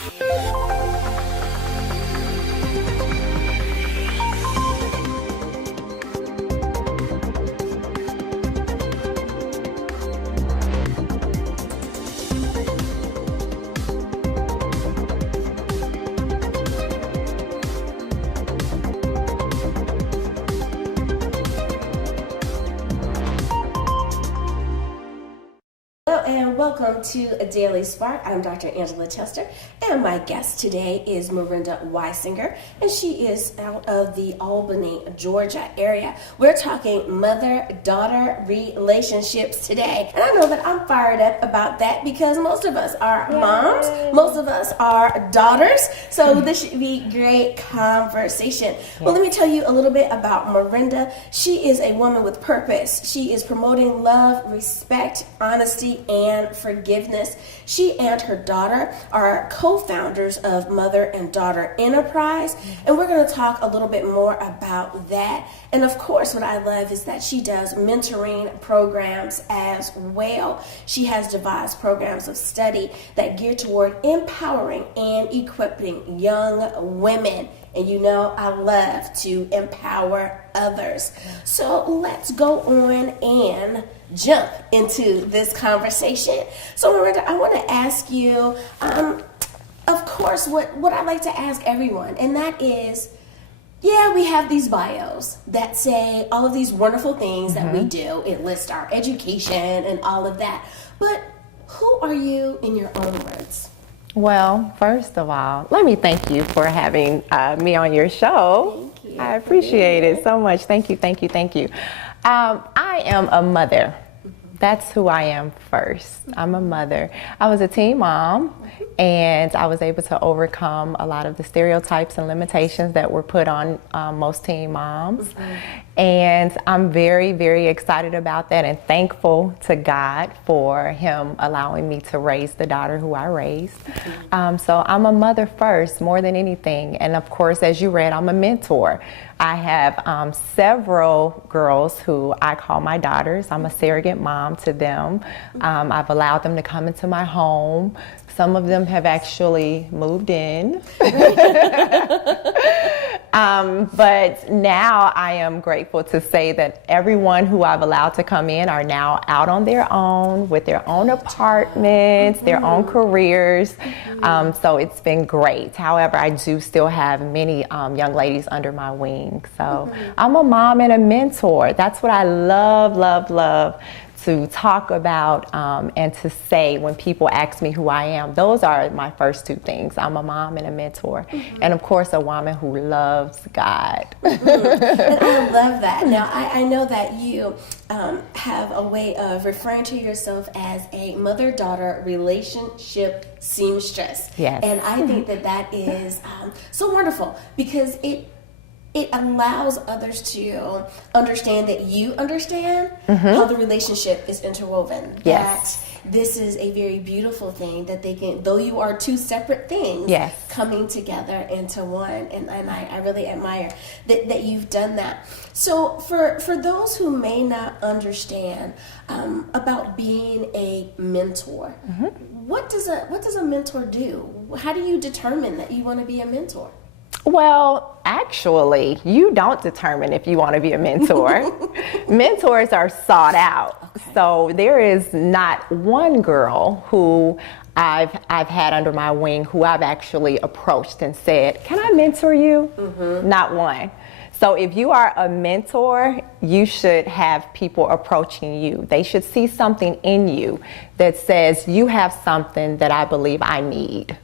Hello and welcome to A Daily Spark. I'm Dr. Angela Chester, and my guest today is Morenda Wysinger, and she is out of the Albany, Georgia area. We're talking mother-daughter relationships today, and I know that I'm fired up about that because most of us are moms, most of us are daughters, so this should be great conversation. Well, let me tell you a little bit about Morenda. She is a woman with purpose. She is promoting love, respect, honesty, and forgiveness. She and her daughter are co-founders of Mother and Daughter Enterprise, and we're going to talk a little bit more about that. And of course, what I love is that she does mentoring programs as well. She has devised programs of study that gear toward empowering and equipping young women. And you know, I love to empower others. So let's go on and jump into this conversation. So Morenda, I want to ask you, of course, what I like to ask everyone, and that is, we have these bios that say all of these wonderful things that we do. It lists our education and all of that. But who are you in your own words? Well, first of all, let me thank you for having me on your show. Thank you. I appreciate it so much. Thank you, thank you, thank you. I am a mother. That's who I am first. I'm a mother. I was a teen mom, and I was able to overcome a lot of the stereotypes and limitations that were put on most teen moms. And I'm very, very excited about that and thankful to God for Him allowing me to raise the daughter who I raised. So I'm a mother first, more than anything. And of course, as you read, I'm a mentor. I have several girls who I call my daughters. I'm a surrogate mom to them. I've allowed them to come into my home. Some of them have actually moved in. But now I am grateful to say that everyone who I've allowed to come in are now out on their own with their own apartments, their own careers. So it's been great. However, I do still have many young ladies under my wing. So I'm a mom and a mentor. That's what I love, love, love to talk about and to say when people ask me who I am. Those are my first two things. I'm a mom and a mentor. And of course, a woman who loves God. And I love that. Now, I know that you have a way of referring to yourself as a mother-daughter relationship seamstress. Yes. And I think that is so wonderful because it allows others to understand that you understand how the relationship is interwoven. Yes. That this is a very beautiful thing that they can, though you are two separate things, coming together into one. And I really admire that you've done that. So for those who may not understand about being a mentor, what does a mentor do? How do you determine that you want to be a mentor? Well, actually, you don't determine if you want to be a mentor. Mentors are sought out. Okay. So there is not one girl who I've had under my wing who I've actually approached and said, "Can I mentor you?" Not one. So if you are a mentor, you should have people approaching you. They should see something in you that says, you have something that I believe I need.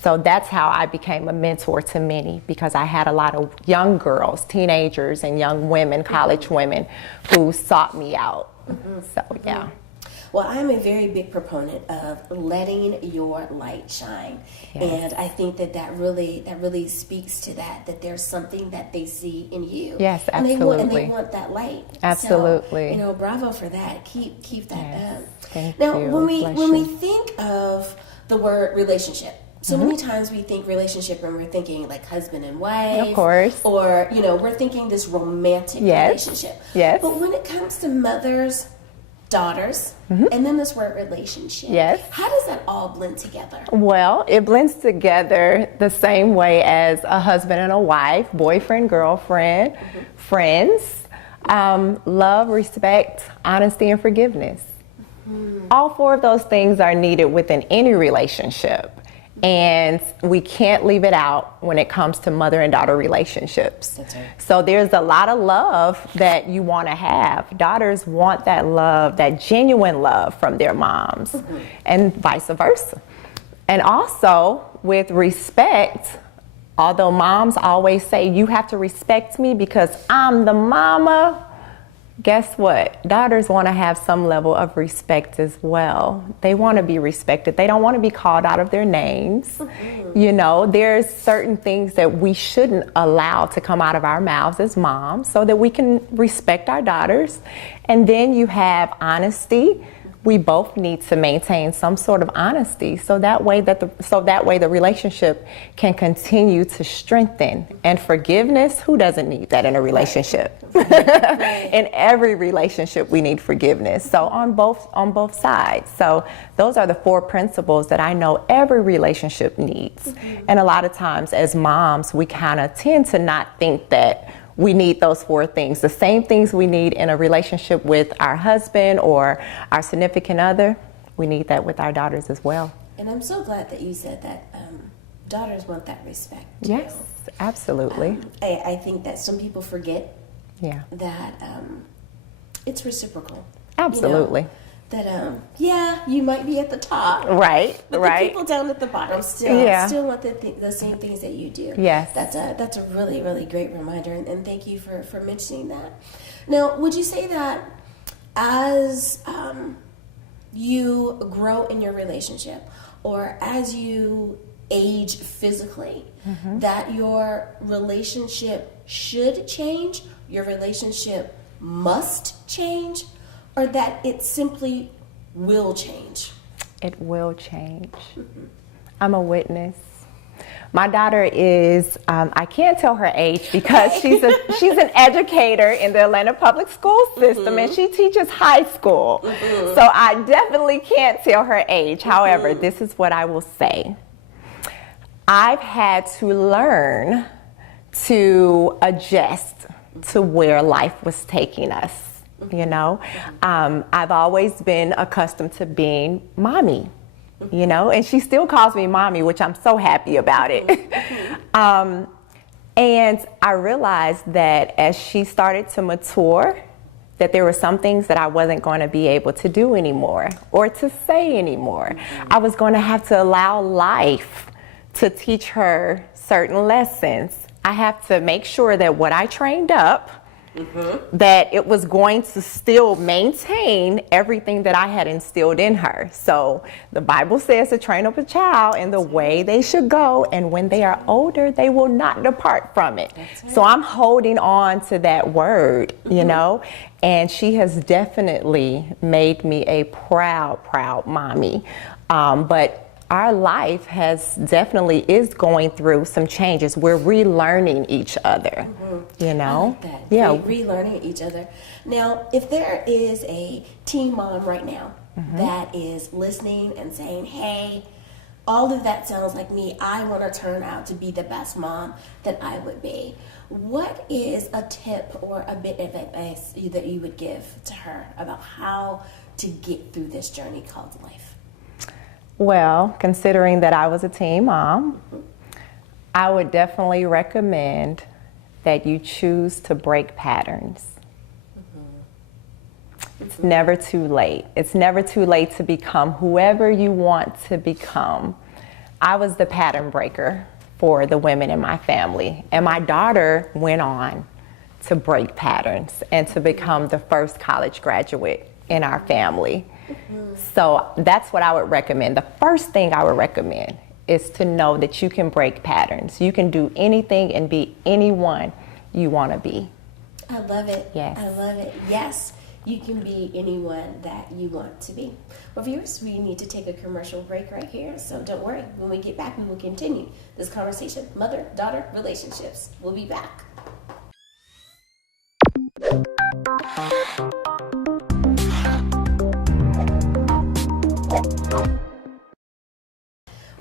So that's how I became a mentor to many, because I had a lot of young girls, teenagers and young women, college women, who sought me out. So, yeah. Well, I'm a very big proponent of letting your light shine. And I think that really speaks to that there's something that they see in you. Yes, absolutely. And they want that light. Absolutely. So, bravo for that. Keep that up. Thank now, you. when we think of the word relationship, so many times we think relationship and we're thinking like husband and wife. Of course. Or, we're thinking this romantic relationship. Yes. But when it comes to mothers daughters, and then this word relationship. Yes. How does that all blend together? Well, it blends together the same way as a husband and a wife, boyfriend, girlfriend, friends, love, respect, honesty, and forgiveness. All four of those things are needed within any relationship. And we can't leave it out when it comes to mother and daughter relationships. That's right. So there's a lot of love that you want to have. Daughters want that love, that genuine love from their moms, and vice versa. And also with respect, although moms always say, you have to respect me because I'm the mama, guess what? Daughters want to have some level of respect as well. They want to be respected. They don't want to be called out of their names. You know, there's certain things that we shouldn't allow to come out of our mouths as moms so that we can respect our daughters. And then you have honesty. We both need to maintain some sort of honesty so that way the relationship can continue to strengthen. And forgiveness, who doesn't need that in a relationship? Right. In every relationship we need forgiveness. So on both sides. So those are the four principles that I know every relationship needs. And a lot of times as moms, we kind of tend to not think that we need those four things. The same things we need in a relationship with our husband or our significant other, we need that with our daughters as well. And I'm so glad that you said that daughters want that respect. Yes, absolutely. I think that some people forget that it's reciprocal. Absolutely. You know? That you might be at the top, right? But right. the people down at the bottom still want the same things that you do. Yes, that's a really, really great reminder, and thank you for mentioning that. Now, would you say that as you grow in your relationship, or as you age physically, that your relationship should change, your relationship must change, or that it simply will change? It will change. I'm a witness. My daughter is, I can't tell her age because she's an educator in the Atlanta public school system and she teaches high school. So I definitely can't tell her age. However, this is what I will say. I've had to learn to adjust to where life was taking us. You know, I've always been accustomed to being mommy, you know, and she still calls me mommy, which I'm so happy about it. And I realized that as she started to mature, that there were some things that I wasn't going to be able to do anymore or to say anymore. I was going to have to allow life to teach her certain lessons. I have to make sure that what I trained up, that it was going to still maintain everything that I had instilled in her. So the Bible says to train up a child in the way they should go, and when they are older, they will not depart from it. Right. So I'm holding on to that word, you know, and she has definitely made me a proud mommy. But our life is going through some changes. We're relearning each other, you know? I like that. Yeah. Relearning each other. Now, if there is a teen mom right now that is listening and saying, hey, all of that sounds like me. I want to turn out to be the best mom that I would be. What is a tip or a bit of advice that you would give to her about how to get through this journey called life? Well, considering that I was a teen mom, I would definitely recommend that you choose to break patterns. It's never too late. It's never too late to become whoever you want to become. I was the pattern breaker for the women in my family, and my daughter went on to break patterns and to become the first college graduate in our family. So that's what I would recommend. The first thing I would recommend is to know that you can break patterns. You can do anything and be anyone you want to be. I love it. Yes. I love it. Yes, you can be anyone that you want to be. Well, viewers, we need to take a commercial break right here. So don't worry. When we get back, we will continue this conversation. Mother-daughter relationships. We'll be back.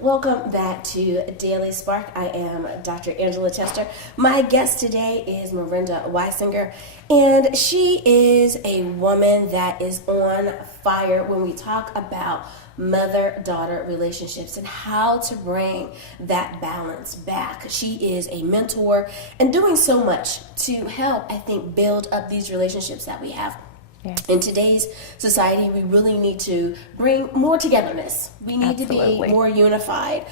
welcome back to Daily Spark. I am Dr. Angela Chester. My guest today is Morenda Wysinger, and she is a woman that is on fire when we talk about mother-daughter relationships and how to bring that balance back. She is a mentor and doing so much to help, I think, build up these relationships that we have. Yes. In today's society, we really need to bring more togetherness. We need Absolutely. to be more unified.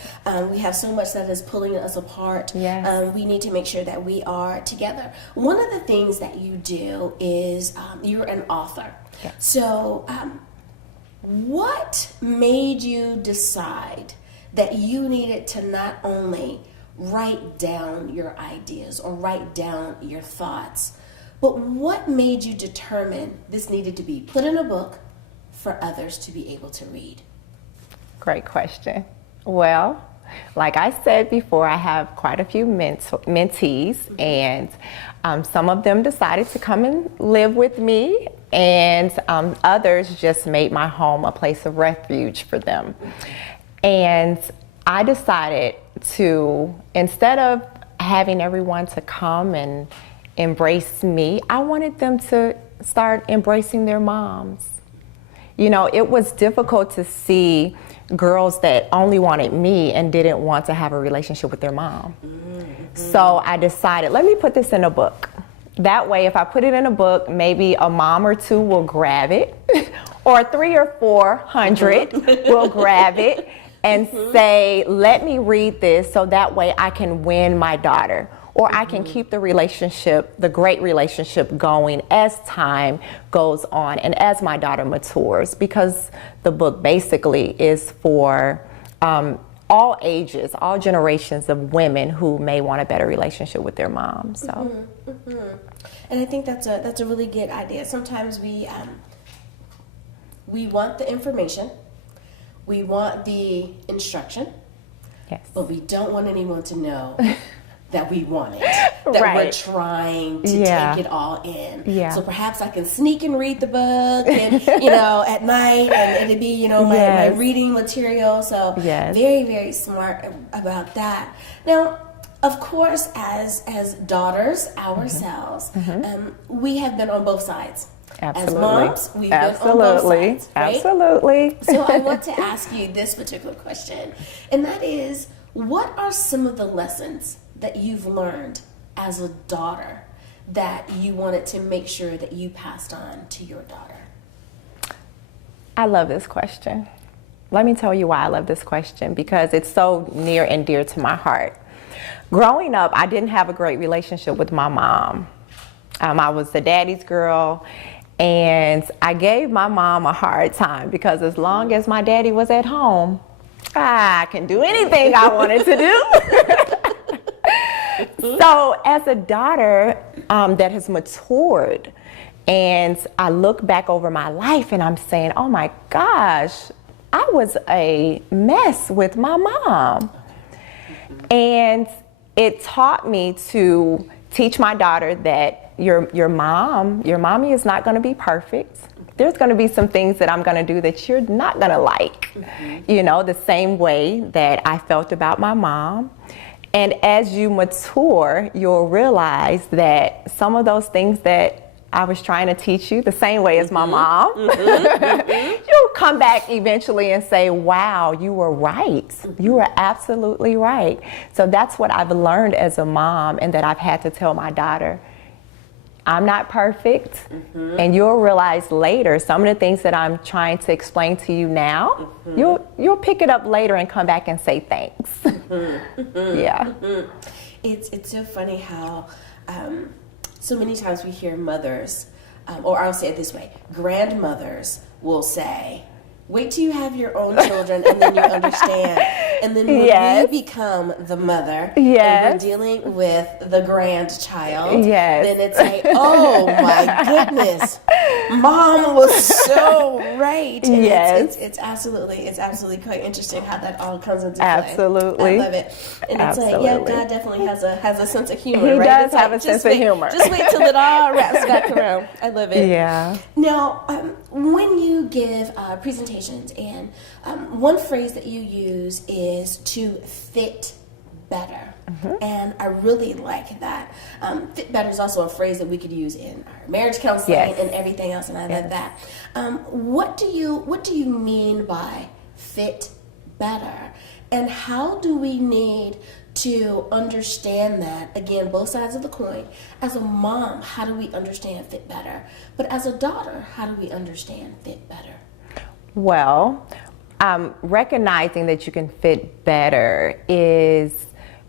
We have so much that is pulling us apart. Yes. We need to make sure that we are together. One of the things that you do is you're an author. Yes. So what made you decide that you needed to not only write down your ideas or write down your thoughts, but what made you determine this needed to be put in a book for others to be able to read? Great question. Well, like I said before, I have quite a few mentees, and some of them decided to come and live with me, and others just made my home a place of refuge for them. And I decided to, instead of having everyone to come and embrace me, I wanted them to start embracing their moms. You know, it was difficult to see girls that only wanted me and didn't want to have a relationship with their mom. Mm-hmm. So I decided, let me put this in a book. That way, if I put it in a book, maybe a mom or two will grab it, or 300 or 400 will grab it and say, let me read this so that way I can win my daughter. Or I can keep the relationship, the great relationship going as time goes on and as my daughter matures, because the book basically is for all ages, all generations of women who may want a better relationship with their mom. So, And I think that's a really good idea. Sometimes we want the information, we want the instruction, yes, but we don't want anyone to know that we want it, that Right. we're trying to Yeah. take it all in. Yeah. So perhaps I can sneak and read the book and, at night, and it'd be, my Yes. reading material. So Yes. very, very smart about that. Now, of course, as daughters ourselves, we have been on both sides. absolutely. As moms, we've Absolutely. been on both sides, right? Absolutely. So I want to ask you this particular question, and that is, what are some of the lessons that you've learned as a daughter that you wanted to make sure that you passed on to your daughter? I love this question. Let me tell you why I love this question, because it's so near and dear to my heart. Growing up, I didn't have a great relationship with my mom. I was the daddy's girl, and I gave my mom a hard time because as long as my daddy was at home, I can do anything I wanted to do. So as a daughter that has matured, and I look back over my life and I'm saying, oh my gosh, I was a mess with my mom. And it taught me to teach my daughter that your mommy is not going to be perfect. There's going to be some things that I'm going to do that you're not going to like, the same way that I felt about my mom. And as you mature, you'll realize that some of those things that I was trying to teach you the same way as my mom, you'll come back eventually and say, wow, you were right. You were absolutely right. So that's what I've learned as a mom, and that I've had to tell my daughter, I'm not perfect, and you'll realize later some of the things that I'm trying to explain to you now, you'll pick it up later and come back and say thanks. Yeah. It's so funny how so many times we hear mothers, or I'll say it this way, grandmothers will say, wait till you have your own children and then you understand. And then when we become the mother and we're dealing with the grandchild, then it's like, oh my goodness, mom was so right. And it's absolutely quite interesting how that all comes into play. Absolutely. I love it. And it's like, God definitely has a sense of humor, He right? does It's have like, a sense of humor. Just wait till it all wraps back around. I love it. Yeah. Now, when you give presentations, and one phrase that you use is to fit better. And I really like that. Fit better is also a phrase that we could use in our marriage counseling and everything else, and I love that. What do you mean by fit better? And how do we need to understand that? Again, both sides of the coin. As a mom, how do we understand fit better? But as a daughter, how do we understand fit better? Well, recognizing that you can fit better is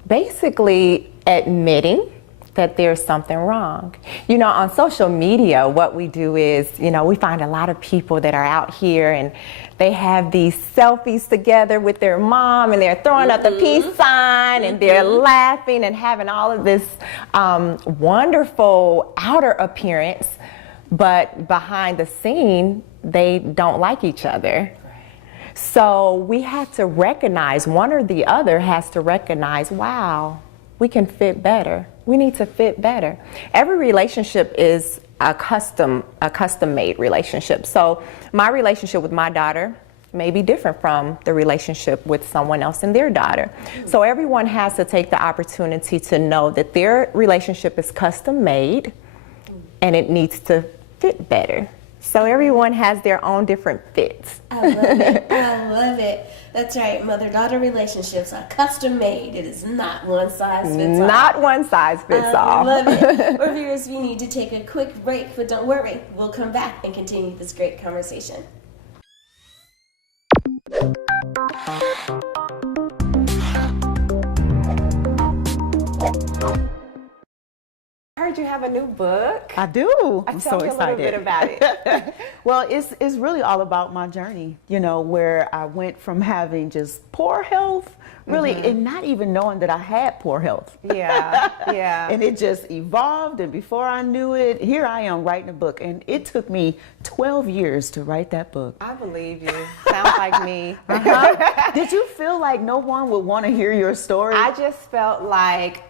basically admitting that there's something wrong. You know, on social media, what we do is, you know, we find a lot of people that are out here and they have these selfies together with their mom and they're throwing up the peace sign and they're laughing and having all of this wonderful outer appearance, but behind the scene, they don't like each other. So we have to recognize, one or the other has to recognize, wow, we can fit better. We need to fit better. Every relationship is a custom-made relationship. So my relationship with my daughter may be different from the relationship with someone else and their daughter. So everyone has to take the opportunity to know that their relationship is custom-made and it needs to fit better. So everyone has their own different fits. I love it. I love it. That's right. Mother-daughter relationships are custom-made. It is not one size fits all. Not one size fits all. I love it. Well, viewers, we need to take a quick break, but don't worry. We'll come back and continue this great conversation. I heard you have a new book. I do. I'm so excited. Tell me a little bit about it. Well, it's really all about my journey, you know, where I went from having just poor health, really, and not even knowing that I had poor health. Yeah, yeah. And it just evolved, and before I knew it, here I am writing a book. And it took me 12 years to write that book. I believe you. Sounds like me. Did you feel like no one would want to hear your story? I just felt like,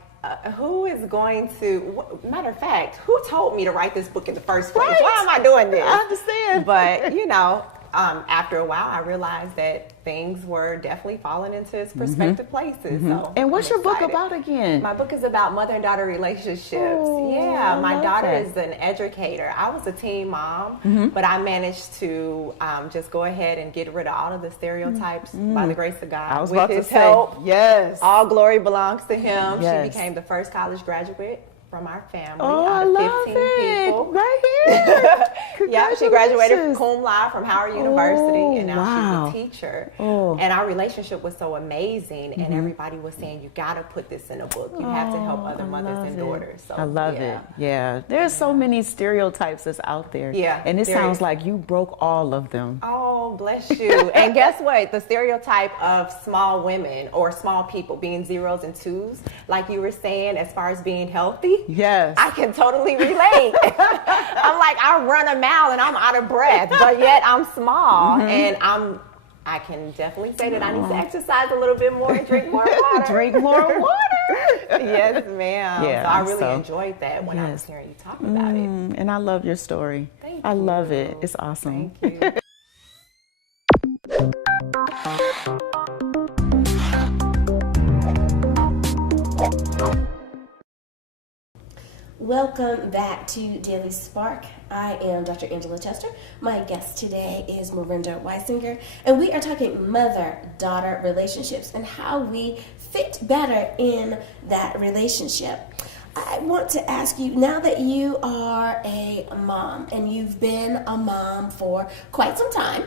who is going to, matter of fact, who told me to write this book in the first place? Right. Why am I doing this? I understand. But, you know, after a while, I realized that things were definitely falling into its prospective places. So and what's your book excited. about again? My book is about mother and daughter relationships. Oh, Yeah, my daughter that. is an educator. I was a teen mom, but I managed to just go ahead and get rid of all of the stereotypes by the grace of God. I was With about to his say, help, yes. all glory belongs to him. Yes. She became the first college graduate from our family Oh, out I of love 15 it. people. Right here. Yeah, she graduated Congratulations. cum laude from Howard University, and now wow. she's a teacher. Oh. And our relationship was so amazing, and everybody was saying, you got to put this in a book. You have to help other mothers and daughters. So I love it. Yeah. There's so many stereotypes that's out there. Yeah, And it there sounds is. like you broke all of them. Oh, bless you. And guess what? The stereotype of small women or small people being zeros and twos, like you were saying, as far as being healthy. Yes. I can totally relate. I'm like, I run a mile and I'm out of breath, but yet I'm small. And I can definitely say that I need to exercise a little bit more and drink more water. Drink more water. Yes, ma'am. Yeah, so I really so- enjoyed that when I was hearing you talk about it. And I love your story. Thank I love you. it. It's awesome. Thank you. Welcome back to Daily Spark. I am Dr. Angela Chester. My guest today is Morenda Wysinger, and we are talking mother-daughter relationships and how we fit better in that relationship. I want to ask you, now that you are a mom, and you've been a mom for quite some time,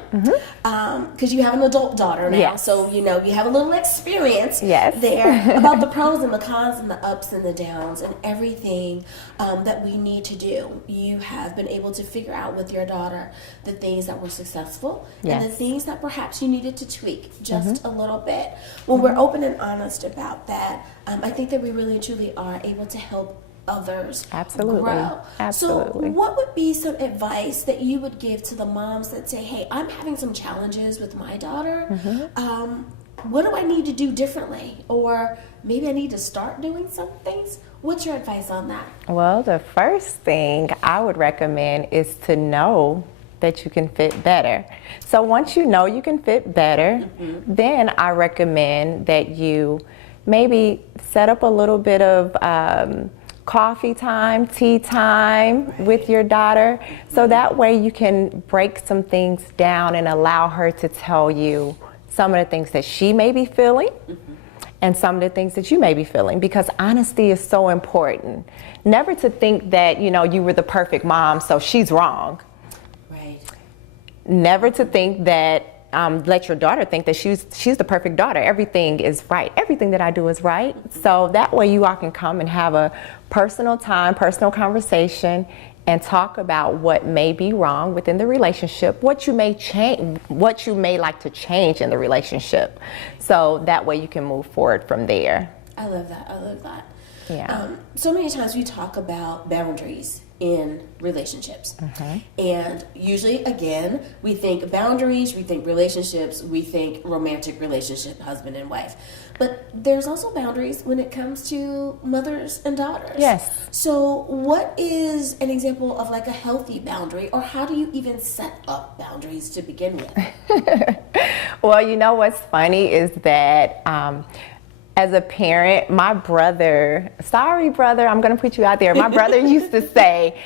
because you have an adult daughter now, Yes. so you know you have a little experience Yes. there about the pros and the cons and the ups and the downs and everything that we need to do. You have been able to figure out with your daughter the things that were successful and the Yes. things that perhaps you needed to tweak just a little bit. When we're open and honest about that, I think that we really and truly are able to help others Absolutely. grow. Absolutely. So what would be some advice that you would give to the moms that say, hey, I'm having some challenges with my daughter. What do I need to do differently? Or maybe I need to start doing some things. What's your advice on that? Well, the first thing I would recommend is to know that you can fit better. So once you know you can fit better, then I recommend that you maybe set up a little bit of coffee time, tea time with your daughter, so that way you can break some things down and allow her to tell you some of the things that she may be feeling and some of the things that you may be feeling, because honesty is so important. Never to think that, you know, you were the perfect mom, so she's wrong. Right. Never to think that, let your daughter think that she's the perfect daughter. Everything is right. Everything that I do is right. So that way you all can come and have a personal time, personal conversation, and talk about what may be wrong within the relationship, what you may change, what you may like to change in the relationship. So that way you can move forward from there. I love that. I love that. Yeah. So many times we talk about boundaries in relationships. And usually, again, we think boundaries, we think relationships, we think romantic relationship, husband and wife. But there's also boundaries when it comes to mothers and daughters. Yes. So what is an example of like a healthy boundary, or how do you even set up boundaries to begin with? Well, you know what's funny is that as a parent, my brother, sorry brother, I'm gonna put you out there. My brother used to say,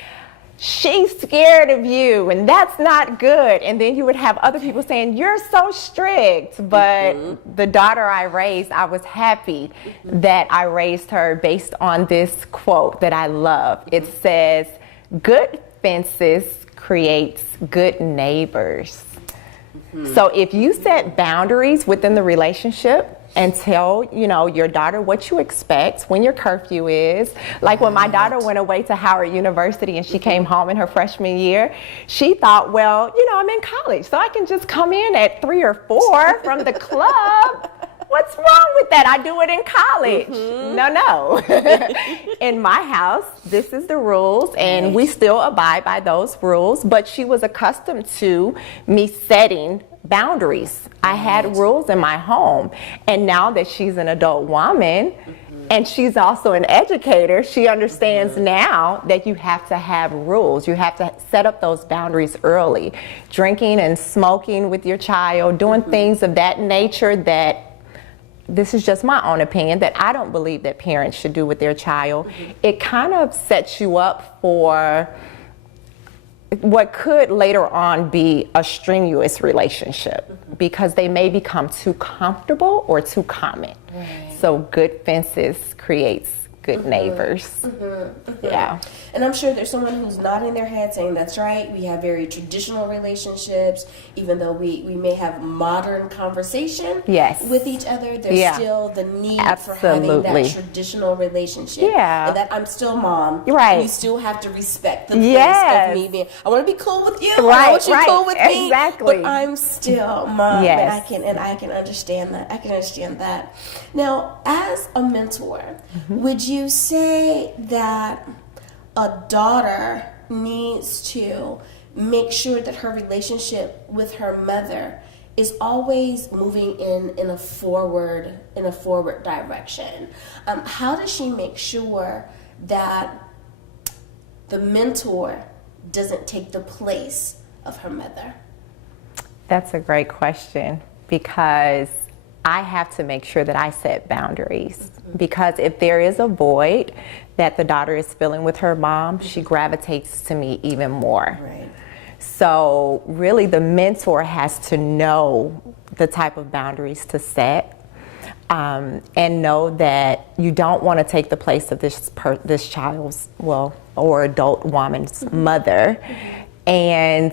she's scared of you and that's not good. And then you would have other people saying, you're so strict. But the daughter I raised, I was happy that I raised her based on this quote that I love. It says, good fences creates good neighbors. So if you set boundaries within the relationship and tell, you know, your daughter what you expect, when your curfew is. Like when my daughter went away to Howard University and she came home in her freshman year, she thought, well, you know, I'm in college, so I can just come in at 3 or 4 from the club. What's wrong with that? I do it in college. No. In my house, this is the rules, and we still abide by those rules. But she was accustomed to me setting boundaries. I had rules in my home. And now that she's an adult woman, and she's also an educator, she understands now that you have to have rules. You have to set up those boundaries early. Drinking and smoking with your child, doing things of that nature that, this is just my own opinion, that I don't believe that parents should do with their child. It kind of sets you up for what could later on be a strenuous relationship, because they may become too comfortable or too common. So good fences creates good neighbors. Yeah. And I'm sure there's someone who's nodding their head saying, that's right, we have very traditional relationships, even though we may have modern conversation with each other, there's still the need for having that traditional relationship. And that I'm still mom. And you still have to respect the place of me being, I want to be cool with you, I want you cool with me, but I'm still mom. And I can understand that. I can understand that. Now, as a mentor, would you say that a daughter needs to make sure that her relationship with her mother is always moving in a forward direction? How does she make sure that the mentor doesn't take the place of her mother? That's a great question, because I have to make sure that I set boundaries, because if there is a void that the daughter is filling with her mom, she gravitates to me even more. So really the mentor has to know the type of boundaries to set, and know that you don't want to take the place of this child's, or adult woman's mother. And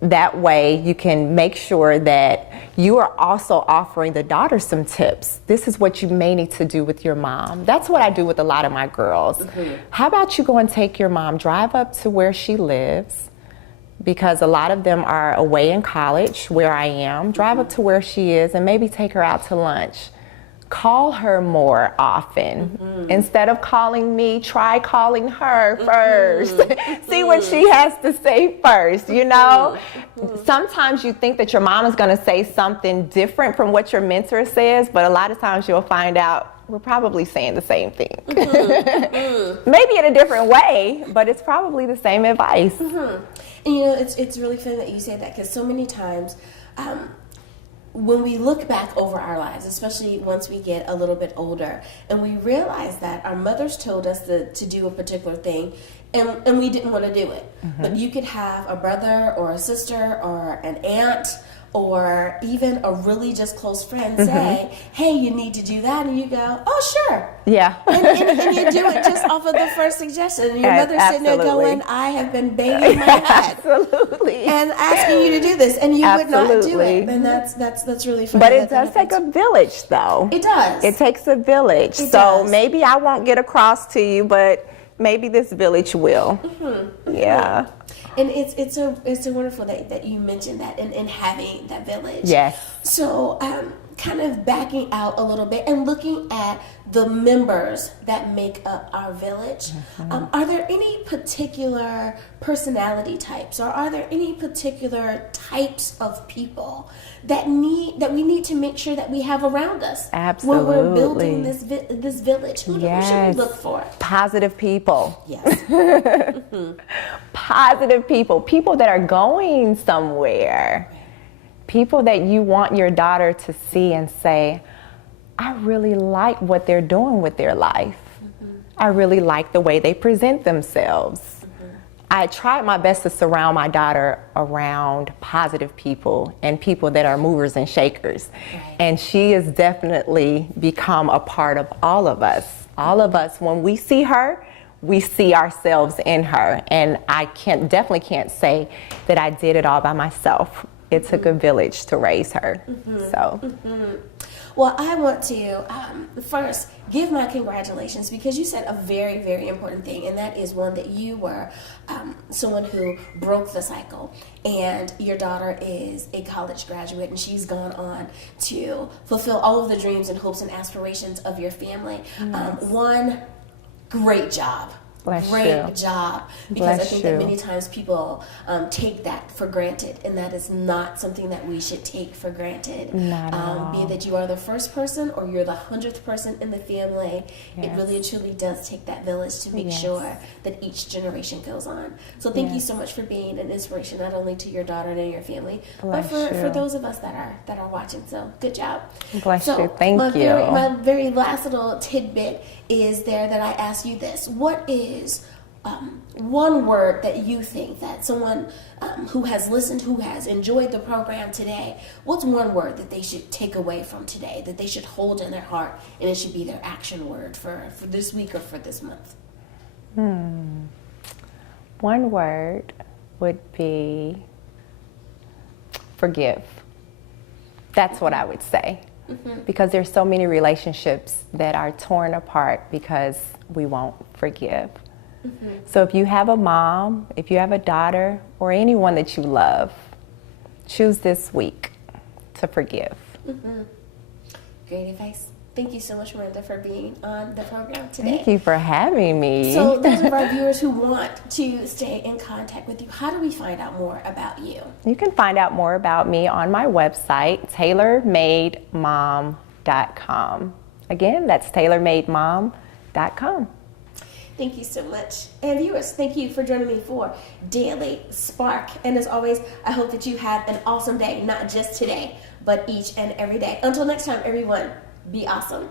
that way you can make sure that you are also offering the daughter some tips. This is what you may need to do with your mom. That's what I do with a lot of my girls. How about you go and take your mom, drive up to where she lives, because a lot of them are away in college where I am. Drive up to where she is and maybe take her out to lunch. Call her more often. Instead of calling me, try calling her first. See what she has to say first, you know? Sometimes you think that your mom is gonna say something different from what your mentor says, but a lot of times you'll find out we're probably saying the same thing. Maybe in a different way, but it's probably the same advice. And you know, it's really funny that you say that, because so many times when we look back over our lives, especially once we get a little bit older, and we realize that our mothers told us to do a particular thing, and we didn't want to do it. But you could have a brother or a sister or an aunt or even a really just close friend say, hey, you need to do that, and you go, oh, sure. Yeah. And you do it just off of the first suggestion. And your mother's sitting there going, I have been banging my head. Absolutely. And asking you to do this, and you would not do it. And that's really funny. But it does take a village, though. It does. It takes a village. So maybe I won't get across to you, but maybe this village will. Yeah. And it's a wonderful that you mentioned that, and having that village. Yes. So kind of backing out a little bit and looking at the members that make up our village, are there any particular personality types, or are there any particular types of people that we need to make sure that we have around us? Absolutely. When we're building this village, who should we look for? Positive people. Yes. Positive people that are going somewhere. People that you want your daughter to see and say, I really like what they're doing with their life. I really like the way they present themselves. I tried my best to surround my daughter around positive people and people that are movers and shakers. And she has definitely become a part of all of us. All of us, when we see her, we see ourselves in her. And I definitely can't say that I did it all by myself. It took a village to raise her. Well, I want to first give my congratulations, because you said a very, very important thing, and that is one, that you were someone who broke the cycle, and your daughter is a college graduate, and she's gone on to fulfill all of the dreams and hopes and aspirations of your family. One, great job. Great job. Because I think that many times people take that for granted, and that is not something that we should take for granted. Not at all. Be it that you are the first person or you're the 100th person in the family, it really and truly does take that village to make sure that each generation goes on. So thank you so much for being an inspiration, not only to your daughter and your family, but for those of us that are watching. So good job. Bless you. Thank you. My very last little tidbit is there that I ask you this. What is one word that you think that someone who has listened, who has enjoyed the program today, what's one word that they should take away from today, that they should hold in their heart, and it should be their action word for this week or for this month? One word would be forgive. That's what I would say. Because there's so many relationships that are torn apart because we won't forgive. So if you have a mom, if you have a daughter, or anyone that you love, choose this week to forgive. Great advice. Thank you so much, Morenda, for being on the program today. Thank you for having me. So those of our viewers who want to stay in contact with you, how do we find out more about you? You can find out more about me on my website, tailormademom.com. Again, that's tailormademom.com. Thank you so much. And viewers, thank you for joining me for Daily Spark. And as always, I hope that you have an awesome day, not just today, but each and every day. Until next time, everyone, be awesome.